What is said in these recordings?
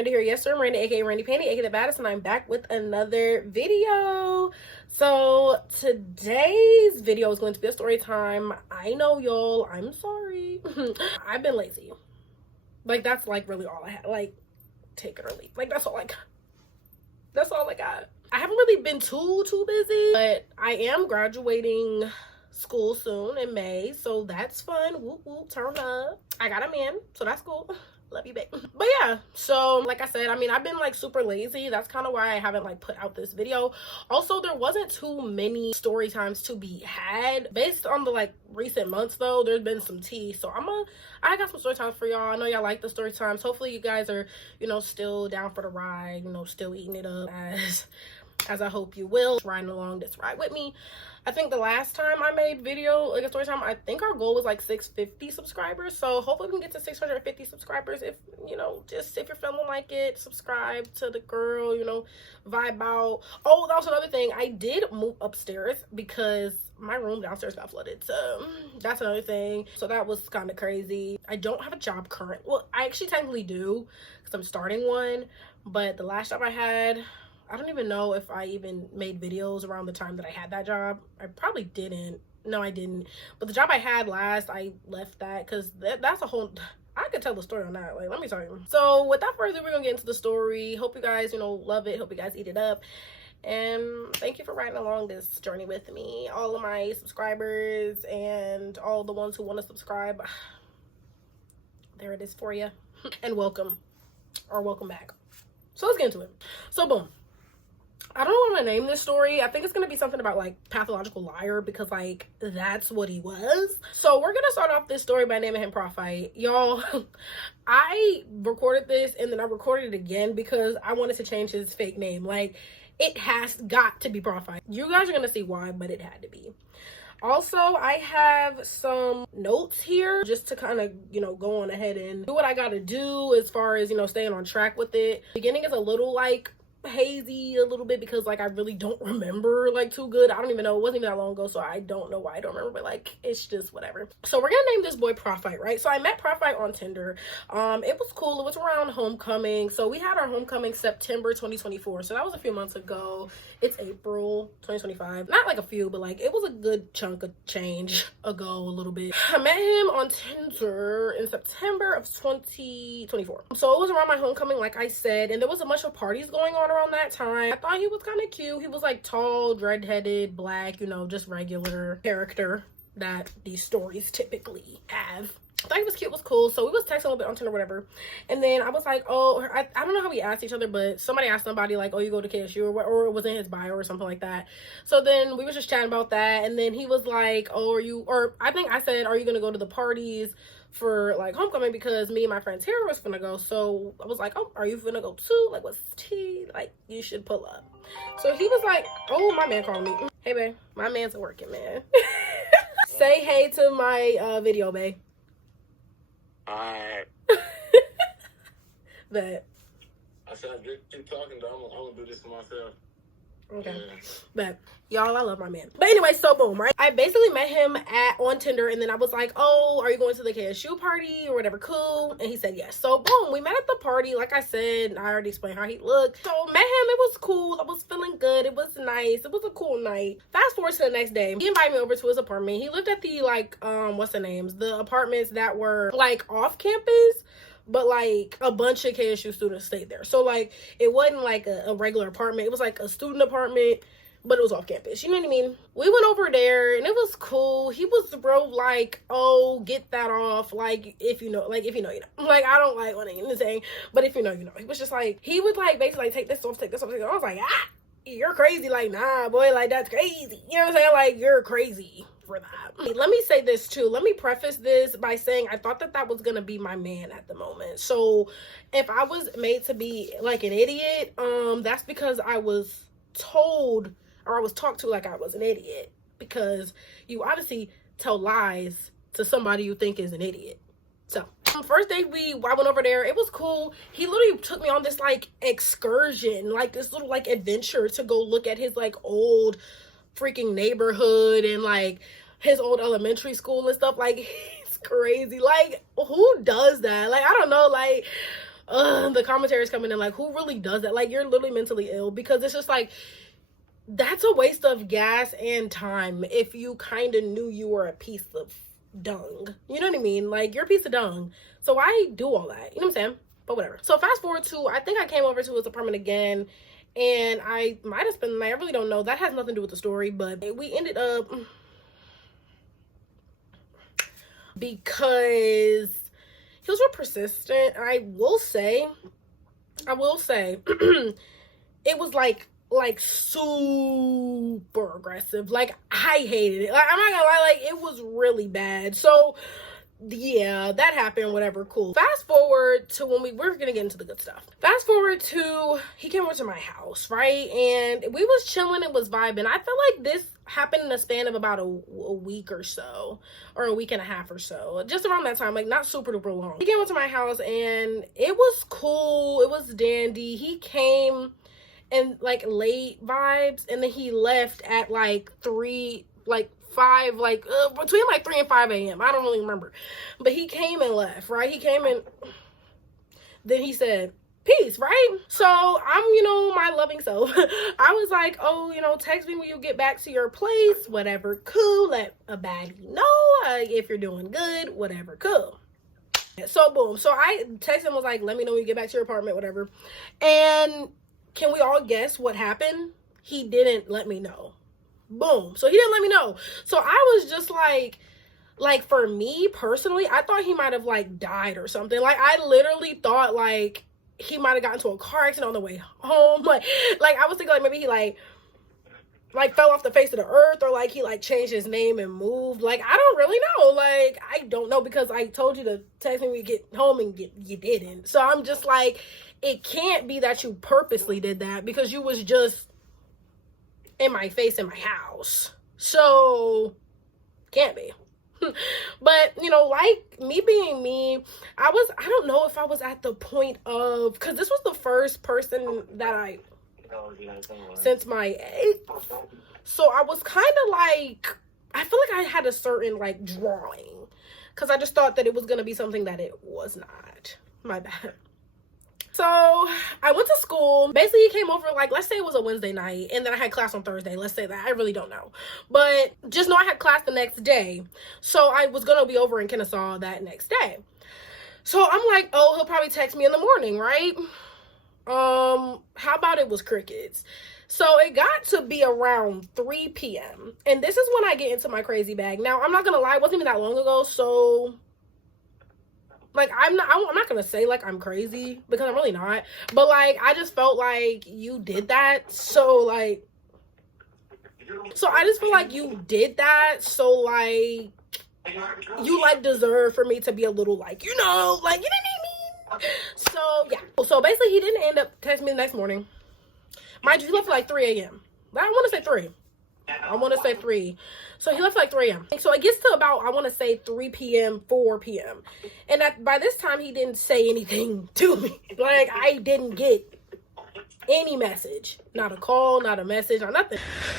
Miranda here. Yes, sir, Miranda, aka Randy Panty, aka the baddest, and I'm back with another video. So today's video is going to be a story time. I know, y'all, I'm sorry. I've been lazy. Like, that's like really all I had. Like, take it or leave. Like, that's all I got. That's all I got. I haven't really been too busy, but I am graduating school soon in May, so that's fun. Whoop whoop, turn up. I got a man, so that's cool. Love you, babe. But yeah, so like I said, I mean, I've been like super lazy. That's kind of why I haven't like put out this video. Also, there wasn't too many story times to be had based on the like recent months though. There's been some tea, so I got some story times for y'all. I know y'all like the story times. Hopefully you guys are, you know, still down for the ride, you know, still eating it up as I hope you will, riding along this ride with me. I think the last time I made video, like a story time, I think our goal was like 650 subscribers. So hopefully we can get to 650 subscribers. If, you know, just if you're feeling like it, subscribe to the girl, you know, vibe out. Oh, that was another thing. I did move upstairs because my room downstairs got flooded. So that's another thing. So that was kind of crazy. I don't have a job current. Well, I actually technically do because I'm starting one. But the last job I had, I don't even know if I even made videos around the time that I had that job. I probably didn't. No, I didn't. But the job I had last, I left that because that's a whole... I could tell the story on that. Like, let me tell you. So without further, we're going to get into the story. Hope you guys, you know, love it. Hope you guys eat it up. And thank you for riding along this journey with me. All of my subscribers and all the ones who want to subscribe. There it is for you. And welcome. Or welcome back. So let's get into it. So boom. I don't know what I'm gonna name this story. I think it's gonna be something about like pathological liar because like that's what he was. So we're gonna start off this story by naming him Prophite. Y'all, I recorded this and then I recorded it again because I wanted to change his fake name. Like, it has got to be Prophite. You guys are gonna see why, but it had to be. Also, I have some notes here just to kind of, you know, go on ahead and do what I gotta do as far as, you know, staying on track with it. Beginning is a little like hazy a little bit because like I really don't remember like too good. I don't even know, it wasn't even that long ago, so I don't know why I don't remember, but like it's just whatever. So we're gonna name this boy Prophite, right? So I met Prophite on Tinder. It was cool. It was around homecoming. So we had our homecoming September 2024, so that was a few months ago. It's April 2025. Not like a few, but like it was a good chunk of change ago, a little bit. I met him on Tinder in September of 2024. So it was around my homecoming, like I said, and there was a bunch of parties going on around that time. I thought he was kind of cute. He was like tall, redheaded, black, you know, just regular character that these stories typically have. I thought he was cute, was cool. So we was texting a little bit on Tinder, whatever. And then I was like, oh, I don't know how we asked each other, but somebody asked somebody like, oh, you go to KSU or it was in his bio or something like that. So then we was just chatting about that. And then he was like, oh, I think I said, are you going to go to the parties for like homecoming because me and my friends here was gonna go. So I was like, oh, are you gonna go too? Like, what's tea? Like, you should pull up. So he was like, oh, my man called me. Hey, babe, my man's working, man. Say hey to my video, babe. Alright. But I said, keep talking, though. I'm gonna do this for myself. Okay. Yeah. But y'all, I love my man. But anyway, so boom, right? I basically met him on Tinder, and then I was like, oh, are you going to the KSU party or whatever? Cool. And he said yes. So boom, we met at the party. Like I said, I already explained how he looked. So met him. It was cool. I was feeling good. It was nice. It was a cool night. Fast forward to the next day. He invited me over to his apartment. He lived at the like what's the names? The apartments that were like off campus, but like a bunch of KSU students stayed there. So like it wasn't like a regular apartment. It was like a student apartment, but it was off campus. You know what I mean? We went over there and it was cool. He was bro like, oh, get that off. Like, if you know, you know. Like, I don't like what I'm saying, but if you know, you know. He was just like, he would like basically like take this off, take this off, take this off. I was like, ah, you're crazy. Like, nah, boy, like that's crazy. You know what I'm saying? Like, you're crazy for that. Let me say this too. Let me preface this by saying I thought that was gonna be my man at the moment. So if I was made to be like an idiot, that's because I was told or I was talked to like I was an idiot, because you obviously tell lies to somebody you think is an idiot. So first day I went over there. It was cool. He literally took me on this like excursion, like this little like adventure to go look at his like old freaking neighborhood and like his old elementary school and stuff. Like, it's crazy. Like, who does that? Like, I don't know. Like, the commentaries coming in like, who really does that? Like, you're literally mentally ill, because it's just like, that's a waste of gas and time if you kind of knew you were a piece of dung. You know what I mean? Like, you're a piece of dung. So why do all that? You know what I'm saying? But whatever. So fast forward to, I think I came over to his apartment again, and I might have spent the night. I really don't know. That has nothing to do with the story, but we ended up, because he was real persistent. I will say, it was like super aggressive. Like, I hated it. Like, I'm not gonna lie, like, it was really bad. So yeah, that happened, whatever, cool. Fast forward to when we're gonna get into the good stuff. Fast forward to, he came over to my house, right? And we was chilling, it was vibing. I felt like this happened in a span of about a week or so, or a week and a half or so, just around that time, like not super duper long. He came over to my house and it was cool, it was dandy. He came and like late vibes, and then he left at like 3, like 5, like between like 3 and 5 a.m. I don't really remember, but he came and left, right? He came and then he said peace, right? So I'm, you know, my loving self, I was like, oh, you know, text me when you get back to your place, whatever, cool. Let a baddie know if you're doing good, whatever, cool. So boom, so I texted him, was like, let me know when you get back to your apartment, whatever. And can we all guess what happened? He didn't let me know. Boom. So he didn't let me know. So I was just like for me personally, I thought he might have like died or something. Like, I literally thought like he might have gotten into a car accident on the way home. Like I was thinking like maybe he like fell off the face of the earth, or like he like changed his name and moved. Like, I don't really know. Like, I don't know, because I told you to text me when you get home and you didn't. So I'm just like, it can't be that you purposely did that, because you was just in my face in my house. So can't be. But you know, like me being me, I don't know if I was at the point of, because this was the first person that I since my 8th, so I was kind of like, I feel like I had a certain like drawing, because I just thought that it was gonna be something that it was not. My bad. So I went to school. Basically, he came over, like, let's say it was a Wednesday night, and then I had class on Thursday. Let's say that. I really don't know. But just know I had class the next day. So I was going to be over in Kennesaw that next day. So I'm like, oh, he'll probably text me in the morning, right? How about it was crickets? So it got to be around 3 p.m. And this is when I get into my crazy bag. Now, I'm not going to lie. It wasn't even that long ago. So like, I'm not gonna say like I'm crazy, because I'm really not, but like I just felt like you did that, so I just feel like you did that, so like you like deserve for me to be a little like, you know, like, you know what I mean? So yeah, so basically he didn't end up texting me the next morning. Mind you, he left at like 3 a.m. I want to say 3. So he left like 3 a.m. So it gets to about, I want to say 3 p.m., 4 p.m. And by this time, he didn't say anything to me. Like, I didn't get any message. Not a call, not a message, or nothing.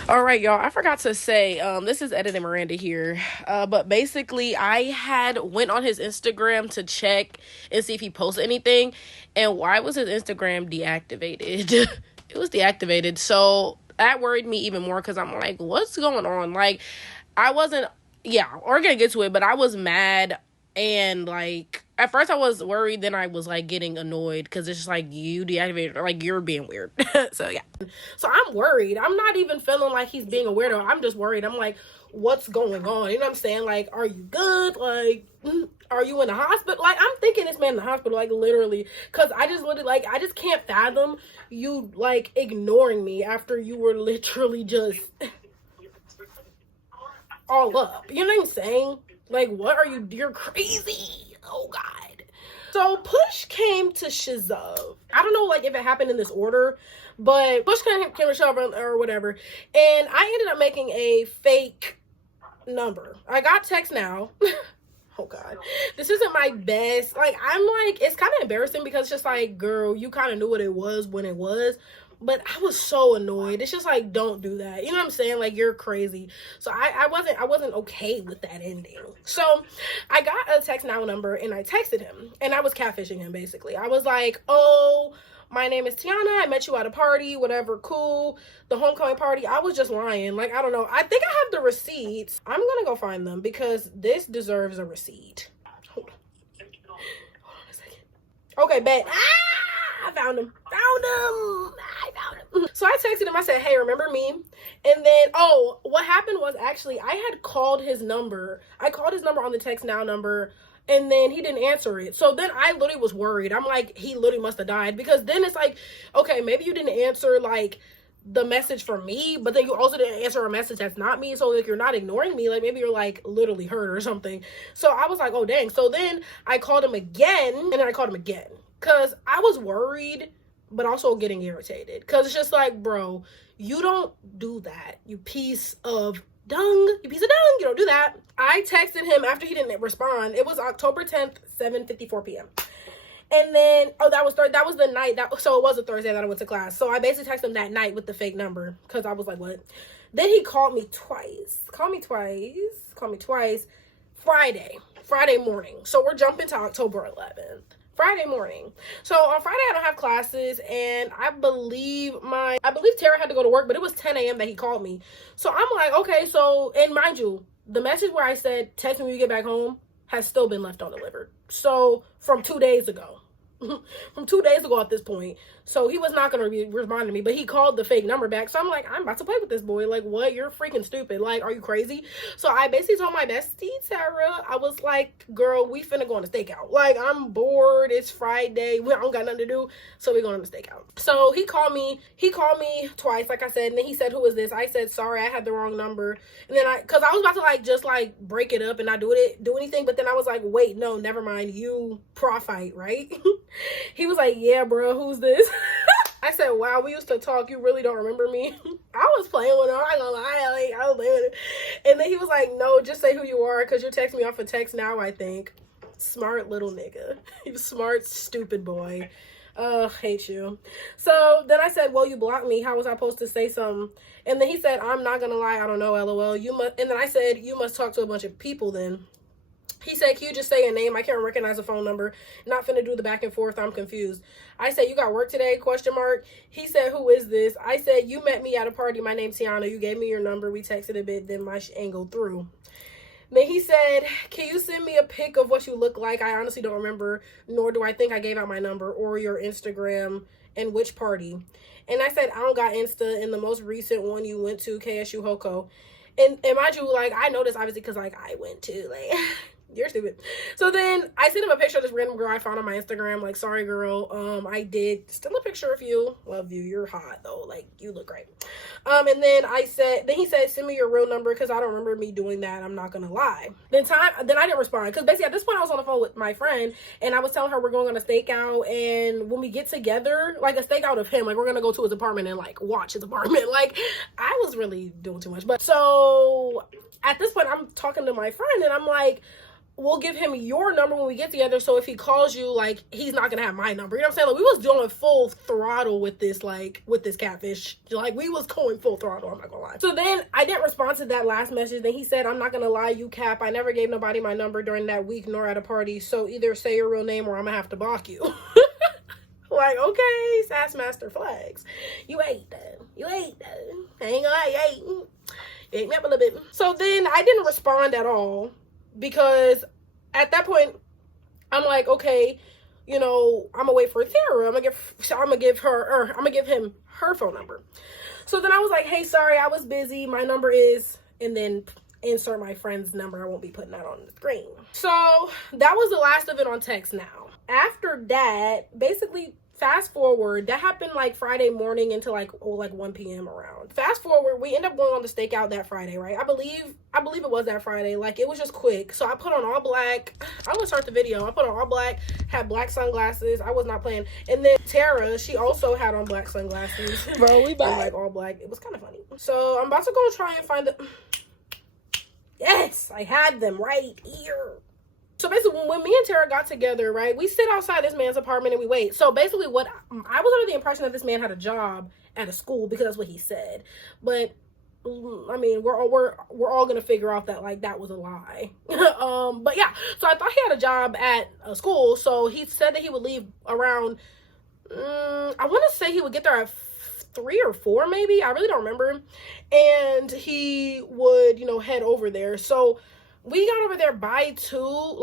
All right, y'all. I forgot to say, this is Editing Miranda here. But basically, I had went on his Instagram to check and see if he posted anything. And why was his Instagram deactivated? It was deactivated. So that worried me even more, because I'm like, what's going on? Like, I wasn't, we're gonna get to it, but I was mad, and like, at first I was worried, then I was like getting annoyed, because it's just like, you deactivated, like, you're being weird. So yeah. So I'm worried. I'm not even feeling like he's being a weirdo. I'm just worried. I'm like, what's going on? You know what I'm saying? Like, are you good? Like, are you in the hospital? Like, I'm thinking this man in the hospital, like, literally, because I just literally, like, I just can't fathom you, like, ignoring me after you were literally just all up. You know what I'm saying? Like, what are you? You're crazy. Oh, God. So, Push came to Shizov. I don't know, like, if it happened in this order, but Push came to Shizov or whatever, and I ended up making a fake number. I got text now. Oh God, this isn't my best. Like, I'm like, it's kind of embarrassing, because it's just like, girl, you kind of knew what it was when it was, But I was so annoyed. It's just like, don't do that. You know what I'm saying? Like, you're crazy. So I wasn't okay with that ending. So I got a text now number and I texted him and I was catfishing him basically. I was like, oh, my name is Tiana. I met you at a party, whatever, cool. The homecoming party. I was just lying. Like, I don't know. I think I have the receipts. I'm gonna go find them because this deserves a receipt. Hold on a second. Okay, bet. I found him. I found him. So I texted him. I said, hey, remember me? And then, oh, what happened was actually I had called his number. I called his number on the text now number. And then he didn't answer it. So then I literally was worried. I'm like, he literally must have died. Because then it's like, okay, maybe you didn't answer like the message from me, but then you also didn't answer a message that's not me. So like, you're not ignoring me. Like maybe you're like literally hurt or something. So I was like, oh dang. So then I called him again and then I called him again. Because I was worried, but also getting irritated. Because it's just like, bro, you don't do that. You piece of dung. You piece of dung. You don't do that. I texted him after he didn't respond. It was October 10th, 7:54 p.m. And then, oh, that was the night. So it was a Thursday that I went to class. So I basically texted him that night with the fake number. Because I was like, what? Then he called me twice. Friday morning. So we're jumping to October 11th. Friday morning. So on Friday I don't have classes and I believe Tara had to go to work, but it was 10 a.m. that he called me. So I'm like, okay, so, and mind you, the message where I said text me when you get back home has still been left undelivered. So from 2 days ago. From 2 days ago at this point. So he was not going to be responding to me, but he called the fake number back. So I'm like, I'm about to play with this boy. Like, what? You're freaking stupid. Like, are you crazy? So I basically told my bestie, Sarah, I was like, girl, we finna go on a stakeout. Like, I'm bored. It's Friday. We don't got nothing to do. So we're going on a stakeout. So he called me twice, like I said. And then he said, who is this? I said, sorry, I had the wrong number. And then cause I was about to like, just like break it up and not do anything. But then I was like, wait, no, never mind. You Prophite, right? He was like, yeah, bro, who's this? I said, wow, we used to talk. You really don't remember me? I was playing with him. I'm not gonna lie. Like, I was playing with him. And then he was like, no, just say who you are because you're texting me off a text now, I think. Smart little nigga. You smart, stupid boy. Hate you. So then I said, well, you blocked me. How was I supposed to say something? And then he said, I'm not gonna lie. I don't know, LOL. You must. And then I said, you must talk to a bunch of people then. He said, can you just say a name? I can't recognize a phone number. Not finna do the back and forth. I'm confused. I said, you got work today? Question mark. He said, who is this? I said, you met me at a party. My name's Tiana. You gave me your number. We texted a bit. Then my ain't go through. Then he said, can you send me a pic of what you look like? I honestly don't remember, nor do I think I gave out my number or your Instagram and which party. And I said, I don't got Insta in the most recent one you went to, KSU Hoko. And mind you, like, I know this obviously because, like, I went to, like... You're stupid. So then I sent him a picture of this random girl I found on my Instagram. Like, sorry, girl. I did still a picture of you. Love you. You're hot, though. Like, you look great. And then he said, send me your real number because I don't remember me doing that. I'm not going to lie. Then I didn't respond because basically at this point I was on the phone with my friend and I was telling her we're going on a stakeout. And when we get together, like a stakeout of him, like we're going to go to his apartment and like watch his apartment. Like, I was really doing too much. But so at this point I'm talking to my friend and I'm like, we'll give him your number when we get together. So if he calls you, like, he's not gonna have my number. You know what I'm saying? Like, we was doing full throttle with this, like, with this catfish. Like, we was going full throttle. I'm not gonna lie. So then I didn't respond to that last message. Then he said, I'm not gonna lie, you cap. I never gave nobody my number during that week nor at a party. So either say your real name or I'm gonna have to block you. Like, okay, Sass Master Flags. You ate that. I ain't gonna lie, you ate me up a little bit. So then I didn't respond at all. Because at that point, I'm like, okay, you know, I'm gonna wait for Tara. I'm gonna give him her phone number. So then I was like, hey, sorry, I was busy. My number is, and then insert my friend's number. I won't be putting that on the screen. So that was the last of it on text now. After that, basically, fast forward, that happened like Friday morning into like 1 p.m. around. Fast forward, we end up going on the stakeout that Friday, right? I believe it was that Friday. Like, it was just quick. So I put on all black. I'm gonna start the video. I put on all black, had black sunglasses. I was not playing. And then Tara, she also had on black sunglasses. Bro, we back. Like all black. It was kind of funny. So I'm about to go try and find the... Yes, I had them right here. So basically, when me and Tara got together, right, we sit outside this man's apartment and we wait. So basically, what I was under the impression that this man had a job at a school because that's what he said. But I mean, we're all gonna figure out that like that was a lie. But yeah, so I thought he had a job at a school. So he said that he would leave around. I want to say he would get there at 3 or 4, maybe. I really don't remember. And he would, head over there. So we got over there by 2,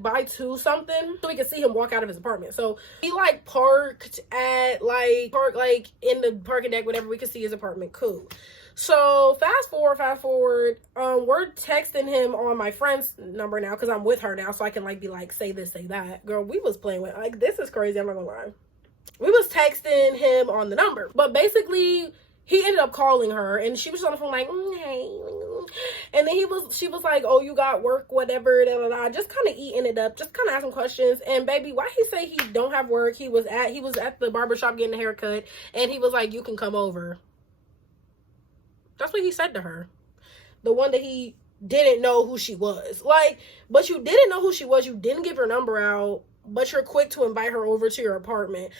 by 2 something, so we could see him walk out of his apartment. So he parked in the parking deck, whatever. We could see his apartment. Cool. So fast forward, we're texting him on my friend's number now because I'm with her now, so I can be like, say this, say that. Girl, we was playing with, this is crazy, I'm not gonna lie. We was texting him on the number, but basically he ended up calling her, and she was on the phone like, hey, and then she was like, oh, you got work, whatever, da, da, da. Just kind of eating it up, just kind of asking questions. And baby, why he say he don't have work? He was at the barbershop getting a haircut, and he was like, you can come over. That's what he said to her. The one that he didn't know who she was. But you didn't know who she was. You didn't give her number out, but you're quick to invite her over to your apartment.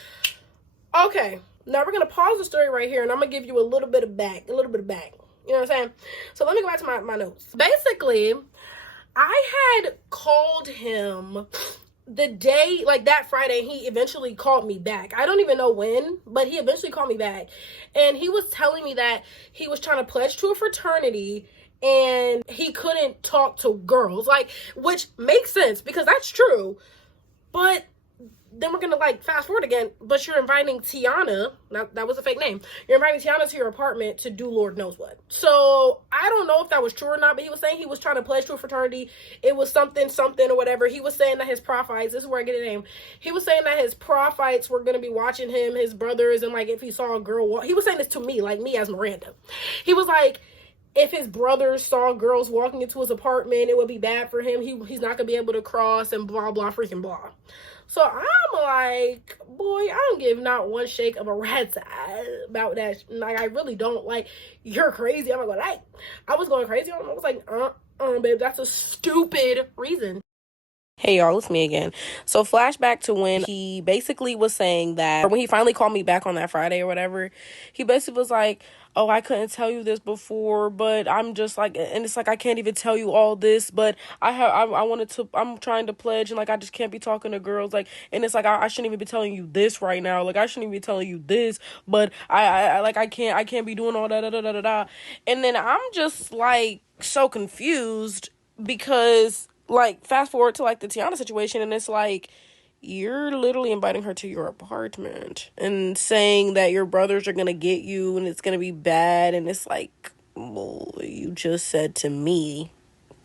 Okay. Now we're going to pause the story right here, and I'm going to give you a little bit of back. You know what I'm saying? So let me go back to my notes. Basically, I had called him the day, that Friday. He eventually called me back. I don't even know when, but he eventually called me back. And he was telling me that he was trying to pledge to a fraternity and he couldn't talk to girls. Which makes sense because that's true. But then we're gonna fast forward again, but you're inviting Tiana, that was a fake name, you're inviting Tiana to your apartment to do Lord knows what. So I don't know if that was true or not, but he was saying he was trying to pledge to a fraternity. It was something or whatever. He was saying that his Prophites, this is where I get the name, he was saying that his Prophites were gonna be watching him, his brothers, and if he saw a girl walk, he was saying this to me, me as Miranda. He was like, if his brothers saw girls walking into his apartment, it would be bad for him. He's not gonna be able to cross and blah blah freaking blah. So I'm like, boy, I don't give not one shake of a rat's ass about that. I really don't. You're crazy. I'm not gonna lie. I was going crazy on him. I was like, babe, that's a stupid reason. Hey y'all, it's me again. So flashback to when he basically was saying that, or when he finally called me back on that Friday or whatever, he basically was like, oh, I couldn't tell you this before, but I'm just and it's I can't even tell you all this, but I'm trying to pledge, and I just can't be talking to girls, and it's I shouldn't even be telling you this right now, I shouldn't even be telling you this, but I can't be doing all that, da, da, da, da, da. And then I'm just so confused because fast forward to the Tiana situation, and it's you're literally inviting her to your apartment and saying that your brothers are gonna get you and it's gonna be bad, and it's well, you just said to me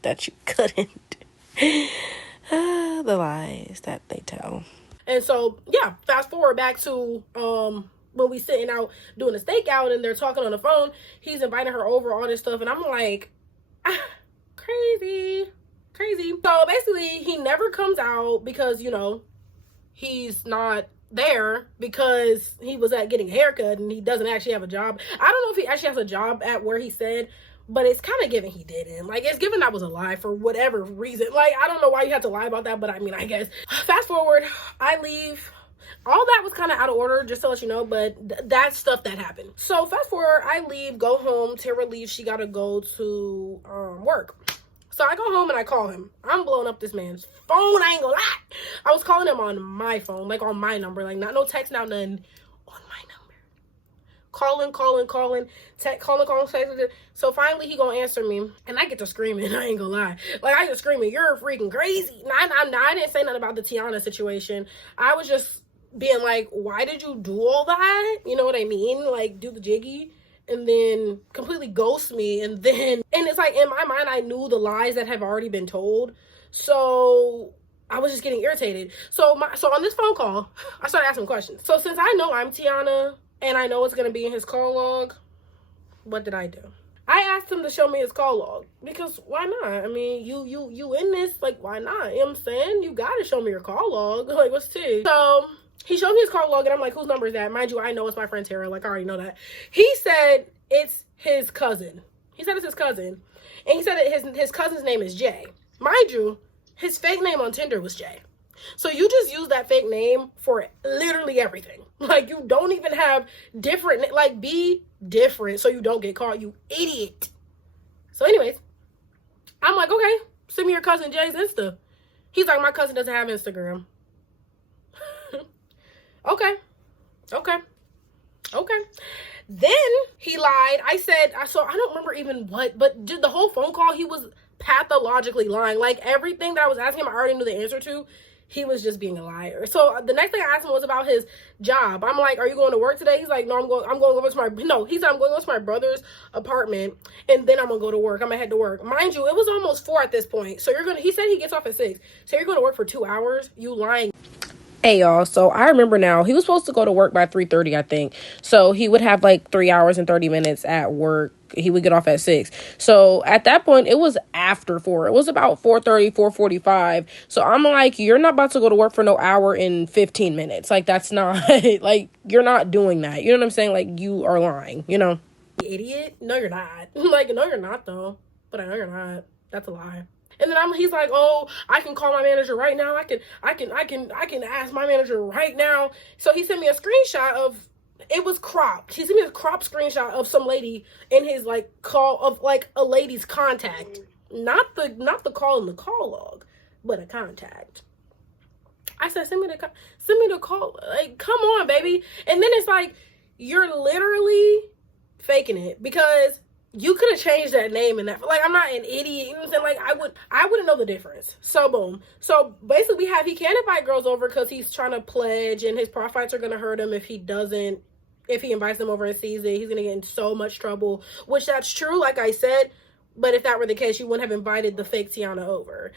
that you couldn't. The lies that they tell. And so yeah, fast forward back to when we sitting out doing a stakeout and they're talking on the phone, he's inviting her over, all this stuff, and I'm like, crazy. So basically he never comes out because he's not there because he was at getting a haircut and he doesn't actually have a job. I don't know if he actually has a job at where he said, but it's kind of given he didn't. It's given that was a lie for whatever reason. I don't know why you have to lie about that, but I mean, I guess. Fast forward, I leave. All that was kind of out of order, just to let you know, but that's stuff that happened. So fast forward, I leave, go home. Tara leaves. She got to go to work. So I go home and I call him. I'm blowing up this man's phone. I ain't gonna lie. I was calling him on my phone, on my number, not no text, now none, on my number. Calling, texting. So finally he gonna answer me, and I get to screaming. I ain't gonna lie. I get screaming, you're freaking crazy. I didn't say nothing about the Tiana situation. I was just being why did you do all that? You know what I mean? Do the jiggy. And then completely ghost me, and it's in my mind I knew the lies that have already been told, so I was just getting irritated. So on this phone call, I started asking questions. So since I know I'm Tiana and I know it's gonna be in his call log, what did I do? I asked him to show me his call log because why not? I mean, you in this, why not? You know what I'm saying? You gotta show me your call log. What's tea? So he showed me his call log, and I'm like, whose number is that? Mind you, I know it's my friend Tara. I already know that. He said it's his cousin. And he said that his cousin's name is Jay. Mind you, his fake name on Tinder was Jay. So you just use that fake name for literally everything. Like, you don't even have different, like, be different so you don't get caught, you idiot. So anyways, I'm like, okay, send me your cousin Jay's Insta. He's like, my cousin doesn't have Instagram. Okay. Then he lied. I don't remember even what, but the whole phone call, he was pathologically lying. Like, everything that I was asking him, I already knew the answer to. He was just being a liar. So the next thing I asked him was about his job. I'm like, are you going to work today? He's like, no, I'm going over to my brother's apartment, and then I'm gonna go to work. I'm gonna head to work. Mind you, it was almost 4 at this point. So he said he gets off at 6. So you're gonna work for 2 hours? You lying. Hey y'all, so I remember now, he was supposed to go to work by 3:30, I think. So he would have like 3 hours and 30 minutes at work. He would get off at 6. So at that point, it was after 4. It was about 4:30, 4:45. So I'm like, you're not about to go to work for no hour and 15 minutes. Like, that's not, like, you're not doing that. You know what I'm saying? Like, you are lying, you know? Idiot? No, you're not. Like, no, you're not, though. But I know you're not. That's a lie. And then he's like, oh, I can call my manager right now. I can ask my manager right now. So he sent me a screenshot of, it was cropped. He sent me a cropped screenshot of some lady in his like call of like a lady's contact. Not the call in the call log, but a contact. I said, send me the call. Like, come on, baby. And then it's like, you're literally faking it, because you could have changed that name and that. Like, I'm not an idiot. You know what I'm saying? Like, I wouldn't know the difference. So, boom. So, basically, he can't invite girls over because he's trying to pledge, and his Prophites are going to hurt him if he invites them over and sees it. He's going to get in so much trouble, which that's true, like I said. But if that were the case, you wouldn't have invited the fake Tiana over.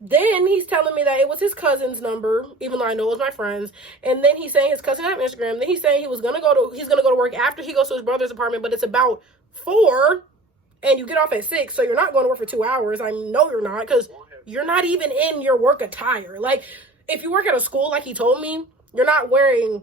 Then he's telling me that it was his cousin's number, even though I know it was my friend's. And then he's saying his cousin had Instagram. Then he's saying he's gonna go to work after he goes to his brother's apartment, but it's about 4, and you get off at 6, so you're not going to work for 2 hours. I know you're not, because you're not even in your work attire. Like, if you work at a school, like he told me, you're not wearing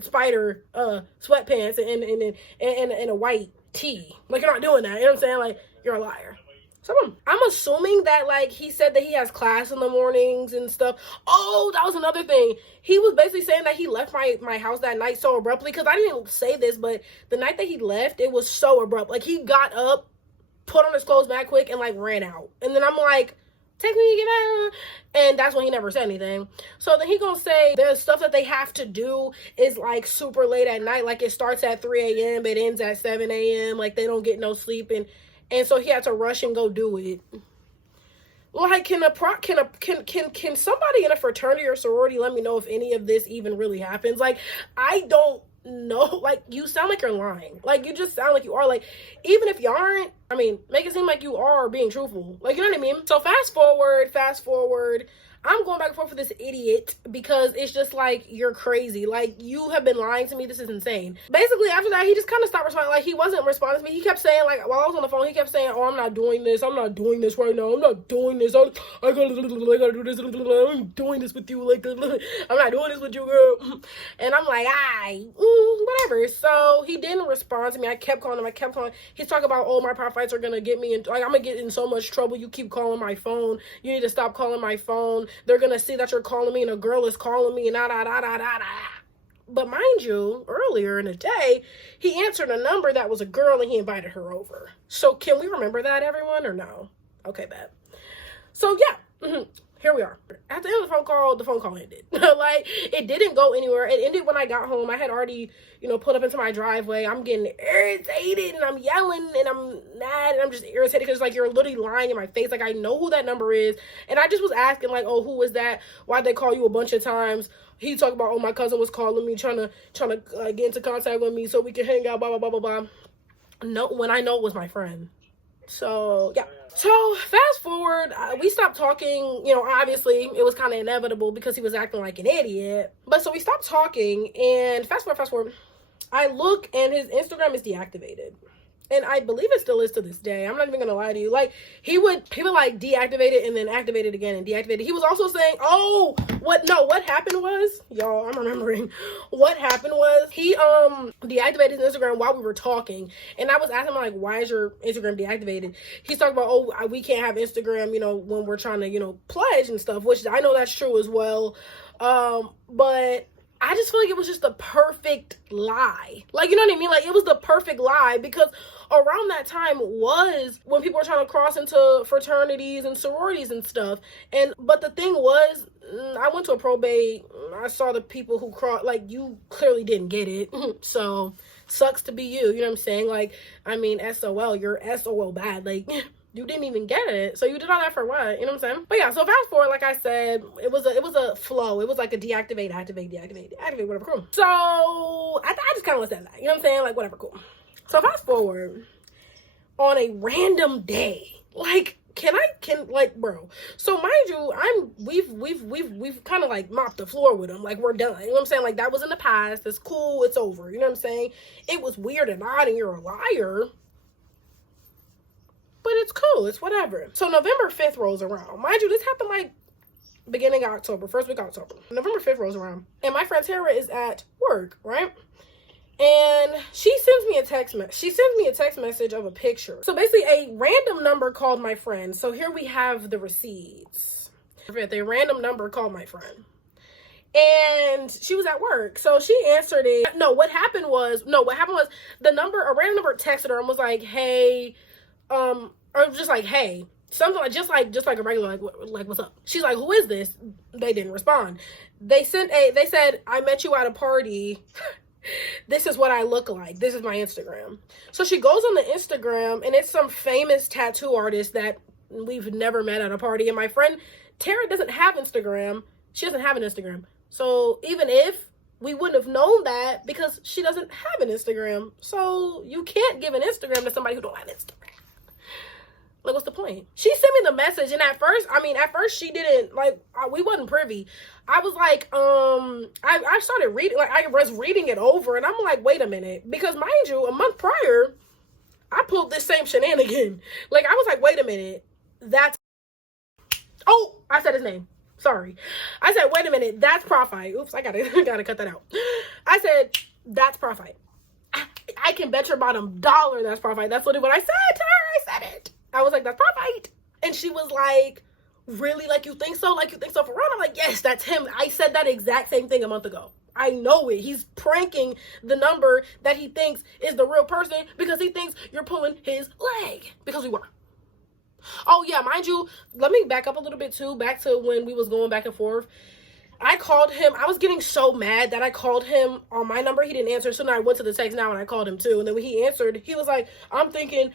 spider sweatpants and a white tee. Like, you're not doing that. You know what I'm saying? Like, you're a liar. So I'm assuming that, like, he said that he has class in the mornings and stuff. Oh, that was another thing. He was basically saying that he left my house that night so abruptly, because I didn't say this, but the night that he left, it was so abrupt. Like, he got up, put on his clothes back quick, and, like, ran out. And then I'm like, take me to get back. And that's when he never said anything. So then he gonna say the stuff that they have to do is, like, super late at night. Like, it starts at 3 a.m., it ends at 7 a.m. Like, they don't get no sleep, and so he had to rush and go do it. Like, can somebody in a fraternity or sorority let me know if any of this even really happens? Like, I don't know. Like, you sound like you're lying. Like, you just sound like you are. Like, even if you aren't, I mean, make it seem like you are being truthful. Like, you know what I mean? So fast forward. I'm going back and forth with this idiot because it's just like, you're crazy. Like, you have been lying to me. This is insane. Basically, after that, he just kind of stopped responding. Like, he wasn't responding to me. He kept saying, like, while I was on the phone, he kept saying, oh, I'm not doing this. I'm not doing this right now. I'm not doing this. I gotta do this. I'm doing this with you. Like, I'm not doing this with you, girl. And I'm like, whatever. So he didn't respond to me. I kept calling him. He's talking about, oh, my Prophites are gonna get me in, like, I'm gonna get in so much trouble. You keep calling my phone. You need to stop calling my phone. They're gonna see that you're calling me, and a girl is calling me, and But mind you, earlier in the day, he answered a number that was a girl, and he invited her over. So can we remember that, everyone, or no? Okay, bad. So yeah, here we are. At the end of the phone call ended. Like, it didn't go anywhere. It ended when I got home. I had already, pulled up into my driveway. I'm getting irritated, and I'm yelling, and I'm mad, and I'm just irritated because, like, you're literally lying in my face. Like, I know who that number is, and I just was asking, like, oh, who is that? Why'd they call you a bunch of times? He talked about, oh, my cousin was calling me, trying to get into contact with me so we can hang out, blah, blah, blah, blah, blah. No, when I know it was my friend. So, yeah. So, fast forward, we stopped talking. Obviously, it was kind of inevitable because he was acting like an idiot. But so we stopped talking, and fast forward, I look, and his Instagram is deactivated. And I believe it still is to this day. I'm not even gonna lie to you. Like, he would like deactivate it and then activate it again and deactivate it. He was also saying, oh, what happened was, y'all, I'm remembering. What happened was he deactivated his Instagram while we were talking. And I was asking him, like, why is your Instagram deactivated? He's talking about, oh, we can't have Instagram, when we're trying to, pledge and stuff, which I know that's true as well. But I just feel like it was just the perfect lie. Like, you know what I mean? Like, it was the perfect lie, because around that time was when people were trying to cross into fraternities and sororities and stuff. But the thing was, I went to a probate. I saw the people who crossed. Like, you clearly didn't get it. So, sucks to be you. You know what I'm saying? Like, I mean, SOL. You're SOL bad. Like, you didn't even get it. So you did all that for what? You know what I'm saying? But yeah, so fast forward, like I said, it was a flow. It was like a deactivate, activate, whatever, cool. So I just kind of said that. You know what I'm saying? Like, whatever, cool. So fast forward, on a random day, like, bro. So mind you, we've kind of like mopped the floor with him. Like, we're done. You know what I'm saying? Like, that was in the past. It's cool. It's over. You know what I'm saying? It was weird and odd and you're a liar. But it's cool. It's whatever. So November 5th rolls around. Mind you, this happened like beginning of October, first week of October. November 5th rolls around. And my friend Tara is at work, right? And she sends me a text message of a picture. So basically a random number called my friend. So here we have the receipts. A random number called my friend. And she was at work. So she answered it. What happened was a random number texted her and was like, hey, or just like, hey, something like just like a regular, like what's up? She's like, who is this? They didn't respond. They said, I met you at a party. This is what I look like. This is my Instagram. So she goes on the Instagram, and it's some famous tattoo artist that we've never met at a party. And my friend Tara doesn't have Instagram. She doesn't have an Instagram. So even if we wouldn't have known that, because she doesn't have an Instagram. So you can't give an Instagram to somebody who don't have Instagram. Like, what's the point? She sent me the message, and at first she didn't, like, we wasn't privy. I was like, I started reading, like, I was reading it over, and I'm like, wait a minute. Because, mind you, a month prior, I pulled this same shenanigan. Like, I was like, wait a minute. I said his name. Sorry. I said, wait a minute. That's Prophite. Oops, I gotta cut that out. I said, that's Prophite. I can bet your bottom dollar that's Prophite. That's what I said to her. I said it. I was like, that's Prophite. And she was like, really? Like, you think so? Like, you think so for real? I'm like, yes, that's him. I said that exact same thing a month ago. I know it. He's pranking the number that he thinks is the real person because he thinks you're pulling his leg. Because we were. Oh, yeah, mind you, let me back up a little bit, too. Back to when we was going back and forth. I called him. I was getting so mad that I called him on my number. He didn't answer. So then I went to the text now and I called him too. And then when he answered, he was like, I'm thinking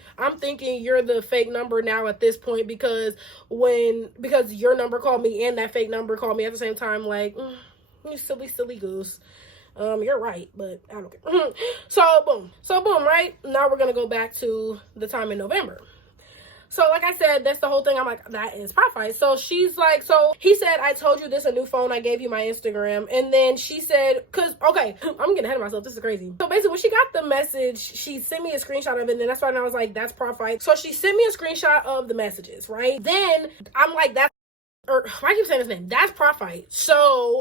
you're the fake number now at this point because your number called me and that fake number called me at the same time. Like, you silly goose. You're right, but I don't care. So boom, right? Now we're going to go back to the time in November. So, like I said, that's the whole thing. I'm like, that is Prophite. So, she's like, so he said, I told you this a new phone. I gave you my Instagram. And then she said, okay, I'm getting ahead of myself. This is crazy. So, basically, when she got the message, she sent me a screenshot of it. And then that's why I was like, that's Prophite. So, she sent me a screenshot of the messages, right? Then, I'm like, why do you keep saying his name? That's Prophite. So,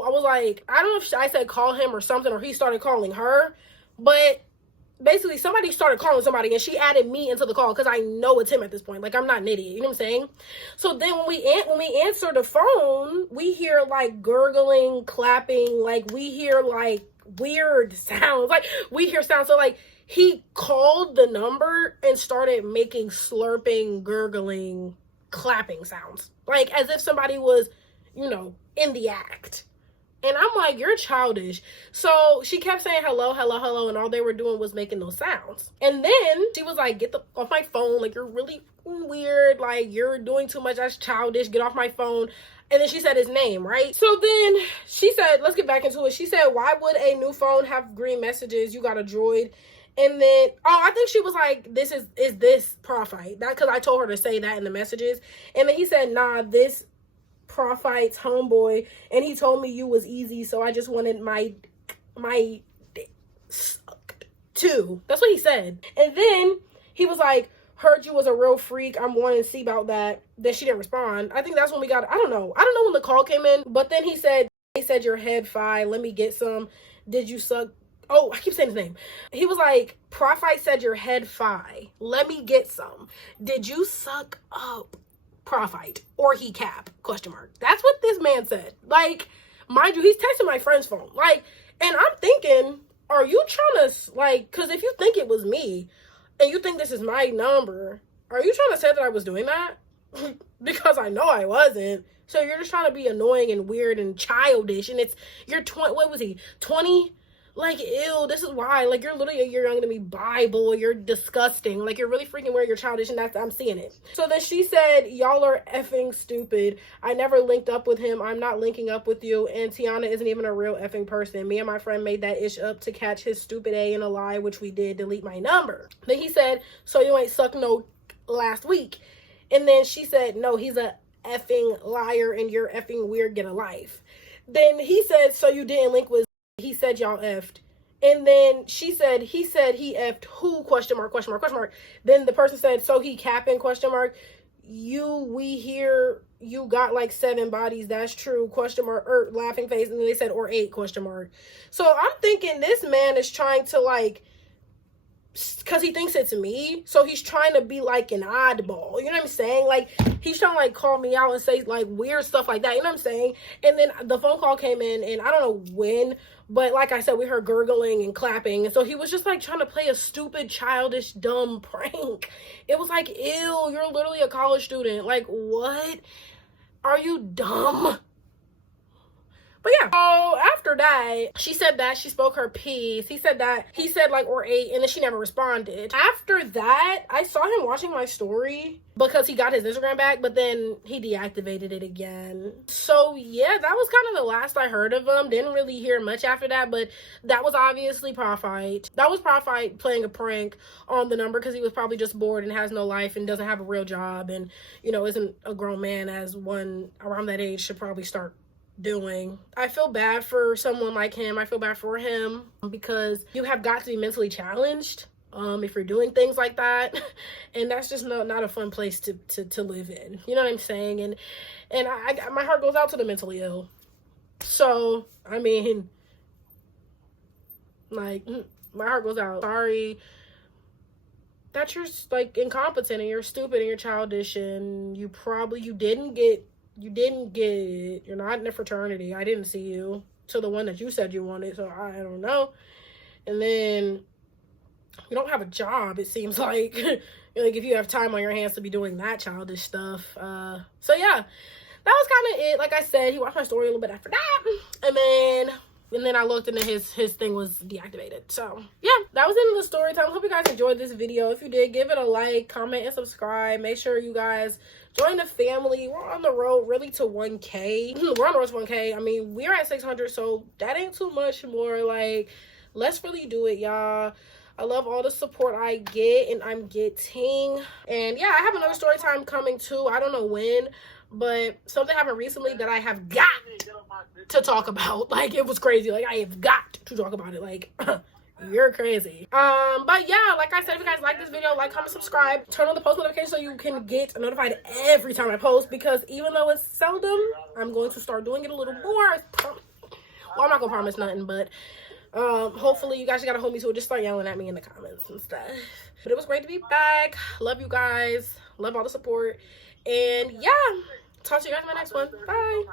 I was like, I don't know if I said call him or something, or he started calling her. But basically, somebody started calling somebody, and she added me into the call because I know it's him at this point. Like, I'm not an idiot. You know what I'm saying? So then when we answer the phone, we hear, like, gurgling, clapping. Like, we hear, like, weird sounds. Like, we hear sounds. So, like, he called the number and started making slurping, gurgling, clapping sounds. Like, as if somebody was, in the act. And I'm like, you're childish. So she kept saying hello, and all they were doing was making those sounds. And then she was like, get off my phone. Like, you're really weird. Like, you're doing too much. That's childish. Get off my phone. And then she said his name, right? So then she said, let's get back into it. She said, why would a new phone have green messages? You got a Droid. And then, I think she was like, is this Prophite? That because I told her to say that in the messages. And then he said, nah, this Prophite's homeboy, and he told me you was easy, so I just wanted my dick sucked too. That's what he said. And then he was like, heard you was a real freak. I'm wanting to see about that. Then she didn't respond. I think that's when we got, I don't know when the call came in, but then he said your head fi, let me get some. Did you suck? Oh, I keep saying his name. He was like, Prophite said your head fi, let me get some. Did you suck up Prophite or he cap? Question mark. That's what this man said. Like, mind you, he's texting my friend's phone. Like, and I'm thinking, are you trying to, like, because if you think it was me and you think this is my number, are you trying to say that I was doing that? Because I know I wasn't. So you're just trying to be annoying and weird and childish. And you're 20, what was he, 20? Like, ew, this is why. Like, you're literally a year younger than me. Bible, you're disgusting. Like, you're really freaking weird. You're childish, and I'm seeing it. So then she said, y'all are effing stupid. I never linked up with him. I'm not linking up with you. And Tiana isn't even a real effing person. Me and my friend made that ish up to catch his stupid A in a lie, which we did. Delete my number. Then he said, so you ain't suck no last week. And then she said, no, he's a effing liar, and you're effing weird. Get a life. Then he said, so you didn't link with. He said y'all effed. And then she said, he said he effed who? Question mark, question mark, question mark. Then the person said, so he capping? Question mark. We hear you got like 7 bodies. That's true? Question mark, or laughing face. And then they said, or 8? Question mark. So I'm thinking this man is trying to, like, because he thinks it's me, so he's trying to be like an oddball, you know what I'm saying? Like, he's trying to like call me out and say like weird stuff like that, you know what I'm saying? And then the phone call came in, and I don't know when, but like I said, we heard gurgling and clapping, and so he was just like trying to play a stupid, childish, dumb prank. It was like, ew, you're literally a college student. Like, what? Are you dumb? But yeah, so after that, she said that she spoke her piece. He said like, or 8, and then she never responded. After that, I saw him watching my story because he got his Instagram back, but then he deactivated it again. So yeah, that was kind of the last I heard of him. Didn't really hear much after that, but that was obviously Prophite. That was Prophite playing a prank on the number because he was probably just bored and has no life and doesn't have a real job, and, you know, isn't a grown man as one around that age should probably start doing. I feel bad for someone like him. I feel bad for him because you have got to be mentally challenged if you're doing things like that, and that's just not a fun place to live in, you know what I'm saying? And I my heart goes out to the mentally ill. So I mean, like, my heart goes out. Sorry that you're like incompetent and you're stupid and you're childish, and you didn't get it. You're not in a fraternity. I didn't see you to the one that you said you wanted, so I don't know. And then you don't have a job, it seems like. Like, if you have time on your hands to be doing that childish stuff. So yeah, that was kind of it. Like I said, he watched my story a little bit after that, and then I looked, and then his thing was deactivated. So yeah, that was the end of the story time. Hope you guys enjoyed this video. If you did, give it a like, comment, and subscribe. Make sure you guys join the family. We're on the road really to 1K. We're on the road to 1K. I mean, we're at 600, so that ain't too much more. Like, let's really do it, y'all. I love all the support I get and I'm getting. And yeah, I have another story time coming too. I don't know when, but something happened recently that I have got to talk about. Like, it was crazy. Like, I have got to talk about it. Like, you're crazy. But yeah, like I said, if you guys like this video, like, comment, subscribe, turn on the post notification so you can get notified every time I post, because even though it's seldom, I'm going to start doing it a little more. Well, I'm not gonna promise nothing, but hopefully you guys gotta hold me to it. Just start yelling at me in the comments and stuff. But it was great to be back. Love you guys. Love all the support. And yeah, talk to you guys in my next one. Bye.